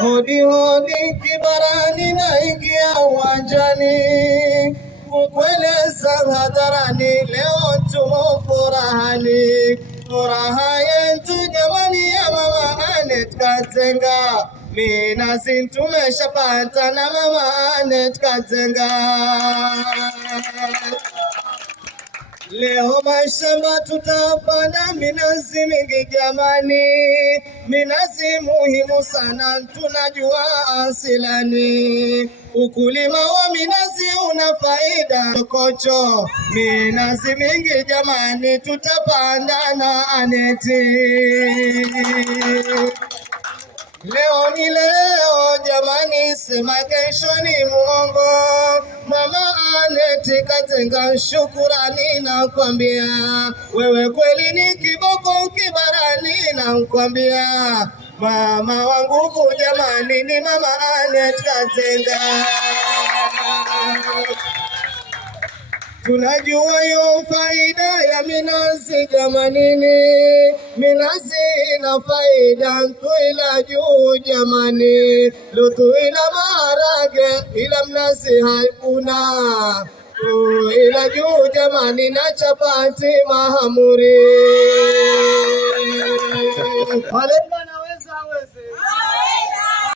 Hodi hodi kibarani naingia uwanjani, kukueleza hadharani, leo tumo furahani. Furaha yetu jamani ya mama Anet Kazenga, mina si tumeshapata na mama Anet Kazenga. Leo mashamba tutapanda minazi mingi jamani, minazi muhimu sana tunajua asilani. Ukulima wa minazi una faida kocho, minazi mingi jamani tutapanda na Aneti. Leo ni leo jamani, sema kesho ni muongo. Mama Anet Kazenga, shukurani nakwambia, wewe kweli ni kiboko kibarani nakwambia. Mama wa nguvu jamani ni mama Anet Kazenga. Tunajua yo faida ya minazi jamanini, minazi ina faida tuila juu jamani, lutuila maharage ila mnazi haikuna, tuila juu jamani na chapati mahamuri.